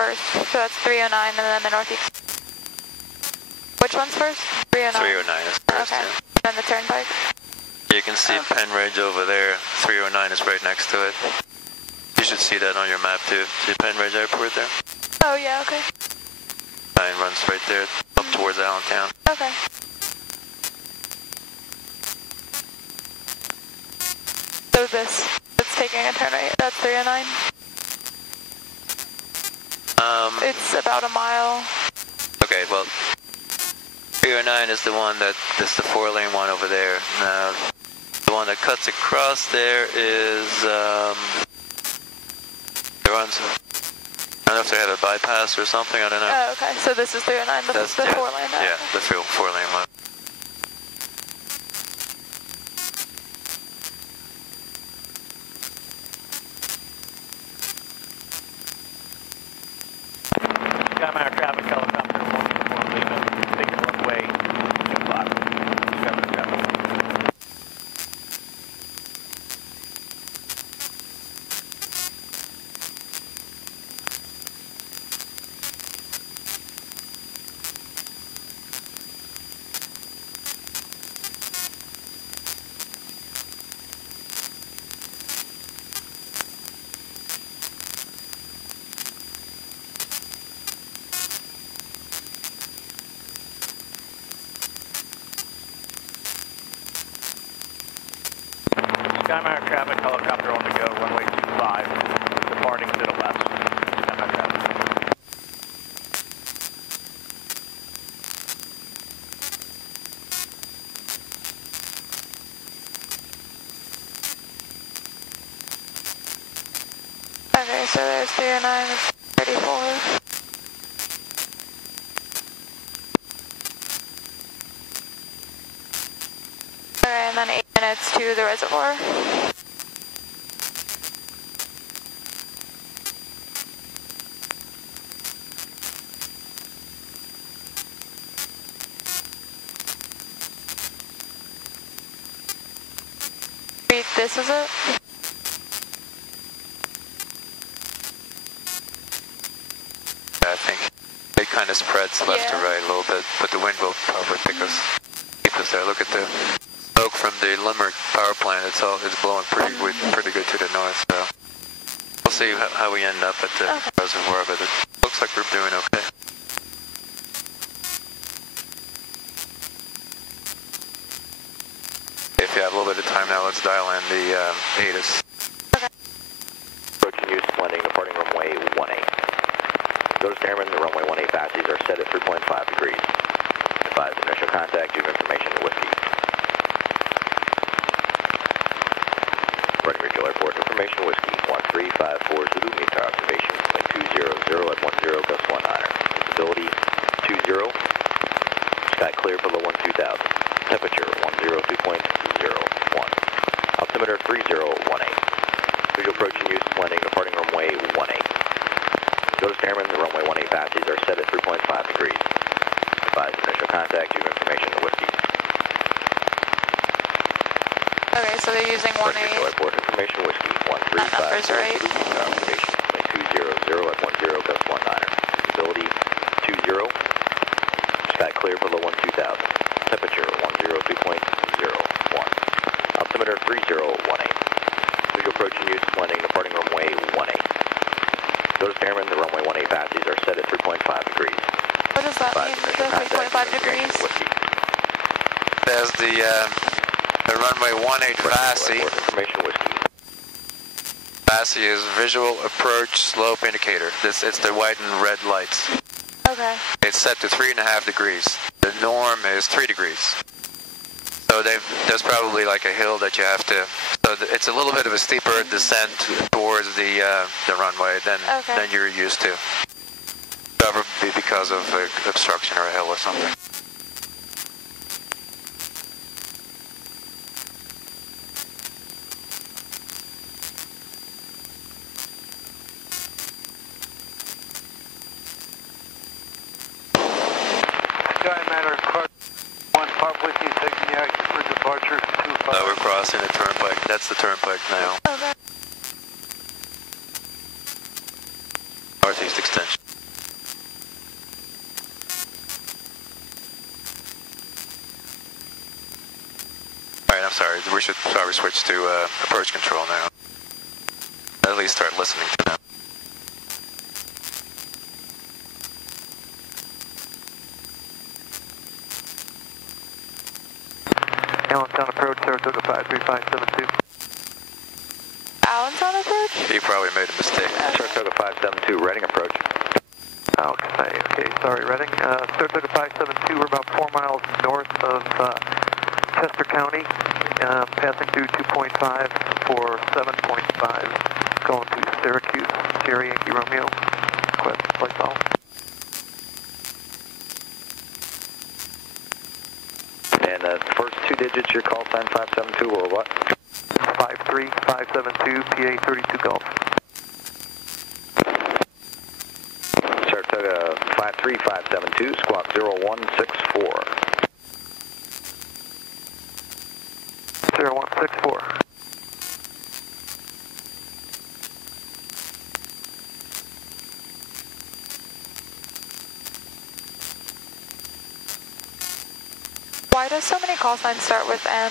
first. So that's 309 and then the northeast. Which one's first? 309? 309 is first, okay. yeah. Then the turnpike? You can see Penn Ridge over there. 309 is right next to it. You should see that on your map too. See Penn Ridge Airport there? Oh yeah, okay. Line runs right there up towards Allentown. Okay. So it's taking a turn right, that's 309? It's about a mile. Okay, well, 309 is the one that's the 4-lane one over there. The one that cuts across there is, it runs, I don't know if they have a bypass or something, I don't know. Oh, okay, so this is 309, the 4-lane? Yeah, the 4-lane one. Skymeyer traffic helicopter 141 Lima, taking runway 25. Skymeyer traffic. Skymeyer traffic helicopter on the go, runway 25, departing to the left. Skymeyer traffic. Okay, so there's 309, it's 34. Okay, and then 8 minutes to the reservoir. This is it? I think it kind of spreads left to right a little bit, but the wind will probably keep us there. Look at the smoke from the Limerick power plant. It's blowing pretty good to the north. So we'll see how we end up at the reservoir, but it looks like we're doing okay. If you have a little bit of time now, let's dial in the ATIS. Okay. Approaching you, landing, departing runway 18. Go to Stairman, the runway 18 passes are set at 3.5 degrees. Advise initial contact, due information, whiskey. Reading Regional Airport, information, whiskey, 1354 Zulu, meet our observation, wind 200 at 10, gust 19er. Visibility 20, sky clear below 12,000. Temperature 102.01. Altimeter 3018. Visual approaching you, landing, departing runway 18. Go to Stairman, the runway 18 passes are set at 3.5 degrees. Advise initial contact, due information, whiskey. Okay, so they're using 18. Airport information, whiskey, 1354. That number's right. Observation, wind 200 at 10, gust 19er. Visibility 20, sky clear below 12,000. Temperature 102.01. Altimeter 3018. Visual approaching you, landing, departing runway 18. Go to Stairman, the runway 18 passes are set at 3.5 degrees. What does that mean, the 3.5 degrees? There's the runway 18 VASI. Information, whiskey. VASI is visual approach slope indicator. It's the white and red lights. Okay. It's set to 3.5 degrees. The norm is 3 degrees. So there's probably like a hill that you have to. So it's a little bit of a steeper descent towards the runway than you're used to. Probably because of obstruction or a hill or something. Skymeyer car 1 Pop Whiskey taking the action for departure 25. We're crossing the turnpike. That's the turnpike now. Okay. Northeast extension. probably switch to approach control now. At least start listening to them. Allentown approach, Saratoga 53572. Allentown approach? You probably made a mistake. Saratoga 572, Reading approach. Okay, sorry, Reading. Saratoga 572, we're about 4 miles north of Chester County, passing through 2.5 for 7.5, going to Syracuse, Sierra Yankee Romeo, Quest, place all. And the first 2 digits, your call sign 572 or what? 53572, PA 32 Golf. Saratoga 53572, squawk 0164. 0164. Why does so many call signs start with M?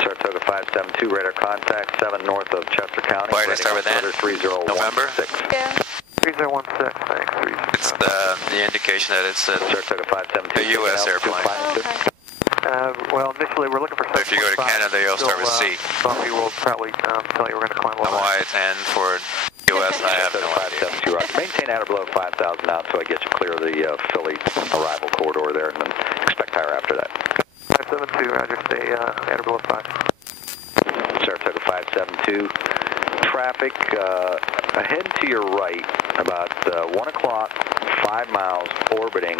Saratoga 572, radar contact 7 north of Chester County. Why did I start with N? 3016. November? Yeah. 3016, thanks. It's the indication that it's a Saratoga 572. A US airplane. Oh, okay. Well, initially we're looking for 7.5. If you go to Canada, they'll start with C. Bumpy will probably tell you we're going to climb a little. Why it's N for US, I have no idea. 572, roger. Maintain at or below 5,000 out until I get you clear of the Philly arrival corridor there, and then expect higher after that. 572, roger, stay at or below 5. Saratoga 572, traffic ahead to your right, about 1 o'clock, 5 miles, orbiting,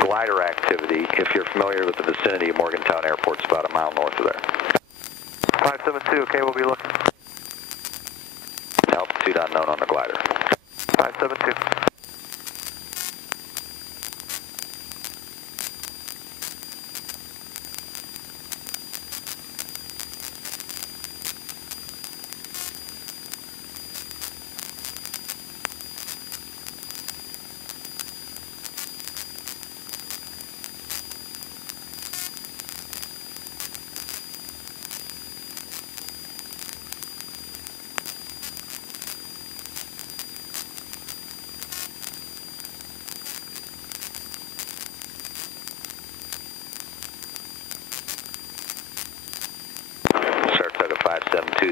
glider activity. If you're familiar with the vicinity of Morgantown Airport, it's about a mile north of there. 572, okay, we'll be looking. Altitude unknown on the glider. 572.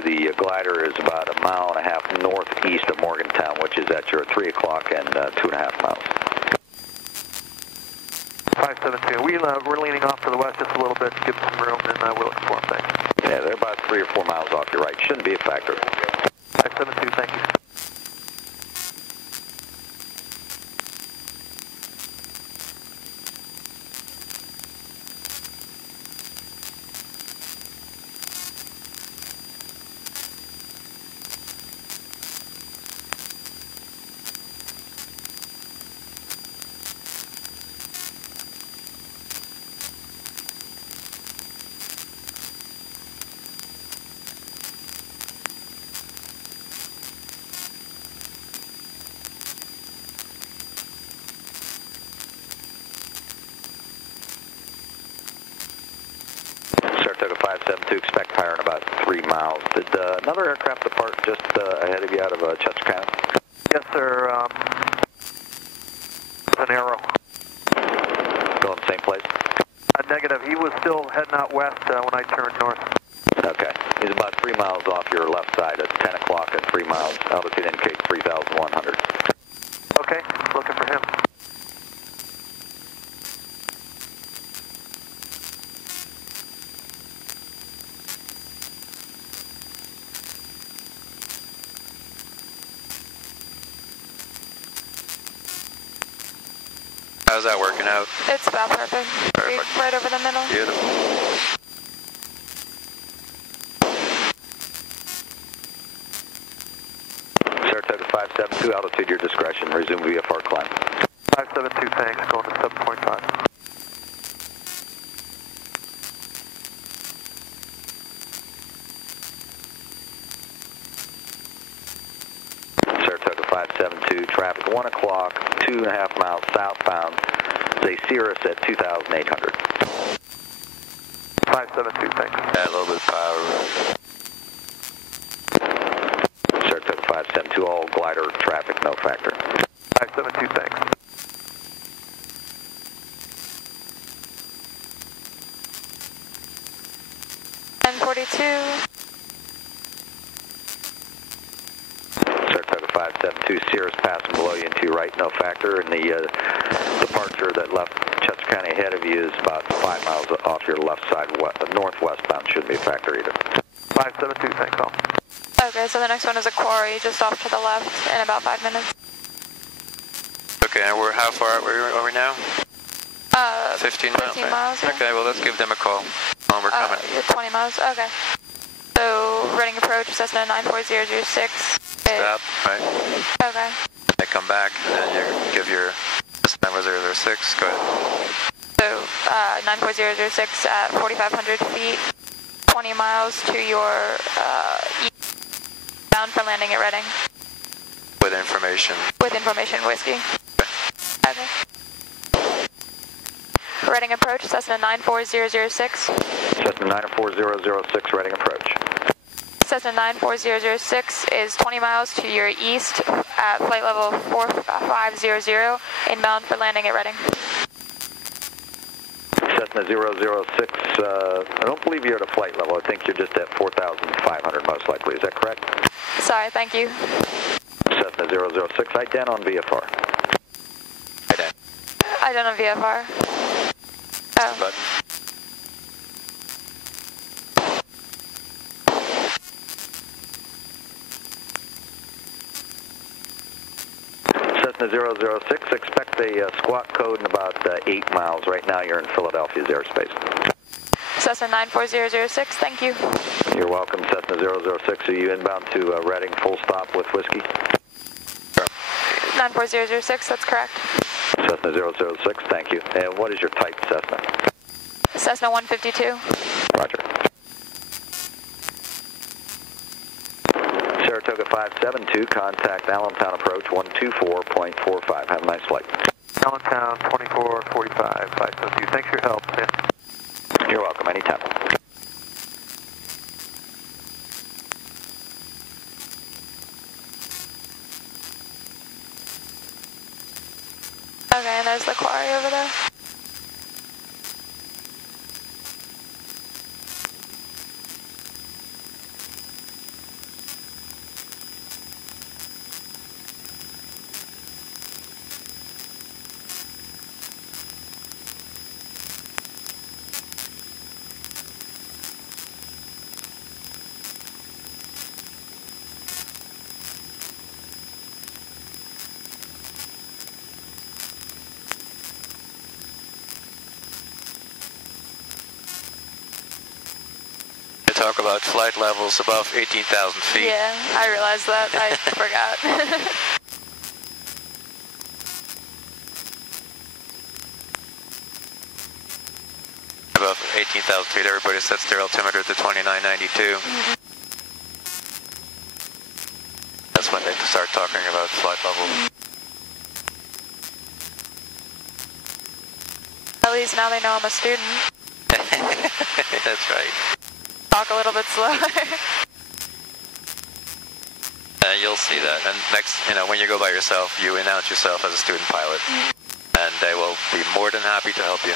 The glider is about a mile and a half northeast of Morgantown, which is at your 3 o'clock and 2.5 miles. 572. We're leaning off to the west just a little bit to give some room, and we're looking for them. Thanks. Yeah, they're about 3 or 4 miles off your right. Shouldn't be a factor. 572, thank you. Saratoga 572, expect higher in about 3 miles. Did another aircraft depart just ahead of you out of Chester County? Yes, sir. An arrow. Still in the same place? Negative. He was still heading out west when I turned north. Okay. He's about 3 miles off your left side at 10 o'clock and 3 miles. Altitude indicates 3,100. Okay, looking for him. How's that working out? It's about perfect. Right over the middle. Beautiful. Saratoga 572, altitude your discretion. Resume VFR climb. 572, thanks. Going to 7.5. Saratoga 572, traffic 1 o'clock, 2.5 miles southbound. They Cirrus at 2,800. 572, thanks. Add a little bit of power. Saratoga 572, all glider traffic, no factor. 572, thanks. And 42. Saratoga 572, Sierra's passing below you into your right, no factor, and the departure that left Chester County ahead of you is about 5 miles off your left side, northwestbound, shouldn't be a factor either. 572, thanks all. Okay, so the next one is a quarry just off to the left in about 5 minutes. Okay, and we're how far are we now? 15 miles. 15 miles, yeah. Okay, well, let's give them a call when we're coming. You're 20 miles, okay. So, running approach, Cessna 94006. Stop, right? Okay. They come back, and then you give your number 006. Go ahead. So, 94006 at 4,500 feet, 20 miles to your east, bound for landing at Reading. With information. With information, whiskey. Okay. Reading approach, Cessna 94006. Cessna 94006, Reading approach. Cessna 94006 is 20 miles to your east at flight level 4500, inbound for landing at Reading. Cessna 006, I don't believe you're at a flight level. I think you're just at 4,500 most likely. Is that correct? Sorry, thank you. Cessna 006, ident on VFR. Ident. Ident on VFR. Oh. Button. Cessna 006, expect a squawk code in about 8 miles. Right now you're in Philadelphia's airspace. Cessna 94006, thank you. You're welcome, Cessna 006. Are you inbound to Reading, full stop with whiskey? 94006, that's correct. Cessna 006, thank you. And what is your type, Cessna? Cessna 152. Roger. Saratoga 572, contact Allentown approach 124.45. Have a nice flight. Allentown 2445, 572. Thanks for your help, Sam. You're welcome, anytime. Okay, and there's the quarry over there. Talk about flight levels above 18,000 feet. Yeah, I realized that. I forgot. Above 18,000 feet, everybody sets their altimeter to 2992. That's when they start talking about flight levels. At least now they know I'm a student. That's right. Talk a little bit slower. You'll see that. And next, when you go by yourself, you announce yourself as a student pilot. And they will be more than happy to help you.